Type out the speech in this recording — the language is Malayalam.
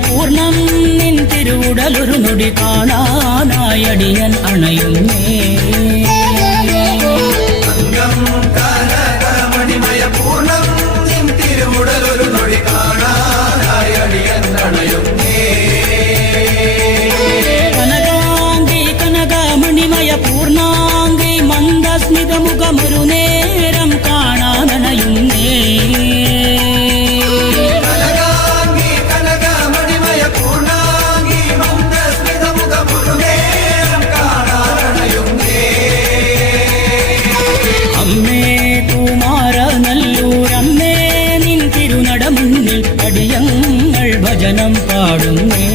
പൂർണ്ണം നിൻ തിരുവുടലൊരു നൊടി കാണാനായടിയൻ അണയുന്നേ. കനകാംഗി കനകമണിമയ പൂർണ്ണാംഗി മന്ദസ്മിതമുഖമൊരു നേരം കാണാനണയുന്നേ. അമ്മേ കുമാര നല്ലൂരമ്മേ നിൻ തിരുനട മുന്നിൽ അടിയങ്ങൾ ഭജനം പാടുന്നേ.